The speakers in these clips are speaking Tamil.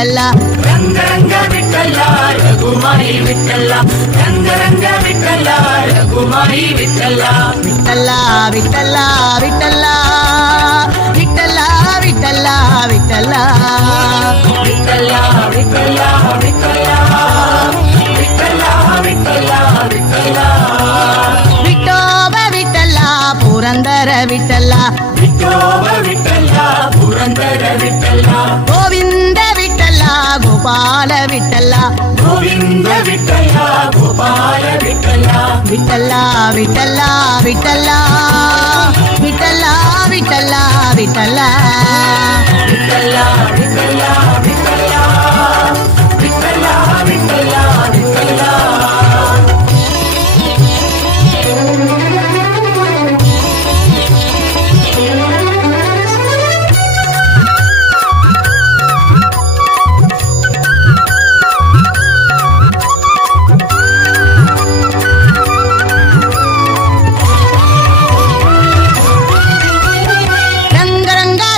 விட்டல்லா ரங்க ரங்க விட்டல்லா ரகுமாயி விட்டல்லா ரங்க ரங்க விட்டல்லா ரகுமாயி விட்டல்லா விட்டல்லா விட்டல்லா விட்டல்லா விட்டல்லா விட்டல்லா விட்டல்லா விட்டல்லா விட்டல்லா விட்டல்லா விட்டல்லா விட்டல்லா விட்டல்லா விட்டோப விட்டல்லா புரந்தர விட்டல்லா விட்டோப விட்டல்லா புரந்தர விட்டல்லா கோவிந்த விட்டல்லா கோபால விட்டல்லா கோவிந்த விட்டல்லா கோபால விட்டல்லா விட்டல்லா விட்டல்லா விட்டல்லா விட்டல்லா விட்டல்லா விட்டல்லா விட்டல்லா விட்டல்லா விட்டல்லா விட்டல்லா விட்டல்லா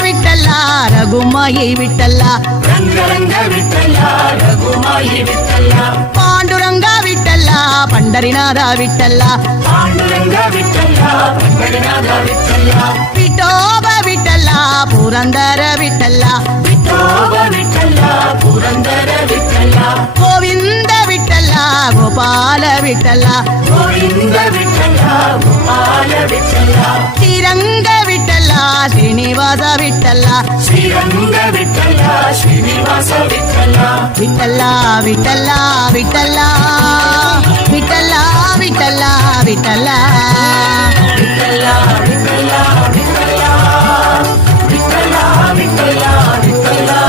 விட்டல்லா ரகுமாயி விட்டல்லா ரங்க ரங்க விட்டல்லா ரகுமாயி விட்டல்லா பாண்டுரங்க விட்டல்லா பண்டரிநாத விட்டல்லா பாண்டுரங்க விட்டல்லா பண்டரிநாத விட்டல்லா விட்டோப விட்டல்லா புரந்தர விட்டல்லா விட்டோப விட்டல்லா புரந்தர விட்டல்லா கோவிந்த விட்டல்லா கோபால விட்டல்லா கோவிந்த விட்டல்லா கோபால விட்டல்லா ஸ்ரீரங்க விட்டல்லா ஸ்ரீனிவாச விட்டல்லா ஸ்ரீரங்க விட்டல்லா ஸ்ரீனிவாச விட்டல்லா விட்டல்லா விட்டல்லா விட்டல்லா விட்டல்லா விட்டல்லா விட்டல்லா விட்டல்லா விட்டல்லா விட்டல்லா விட்டல்லா விட்டல்லா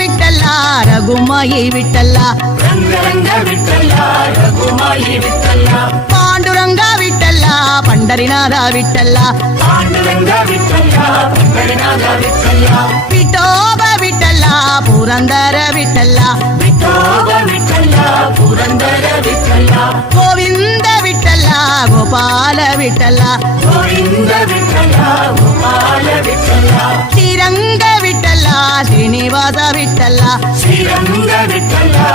விட்டல்லா ரகுமாயி விட்டல்லா ரங்க ரங்க விட்டல்லா ரகுமாயி விட்டல்லா பாண்டுரங்க விட்டல்லா பண்டரிநாத விட்டல்லா பாண்டுரங்க விட்டல்லா பண்டரிநாத விட்டல்லா விட்டோப விட்டல்லா புரந்தர விட்டல்லா விட்டோப விட்டல்லா புரந்தர விட்டல்லா கோவிந்த விட்டல்லா கோபால விட்டல்லா கோவிந்த விட்டல்லா கோபால விட்டல்லா ஸ்ரீரங்க விட்டல்லா ஸ்ரீனிவாச விட்டல்லா ஸ்ரீரங்க விட்டல்லா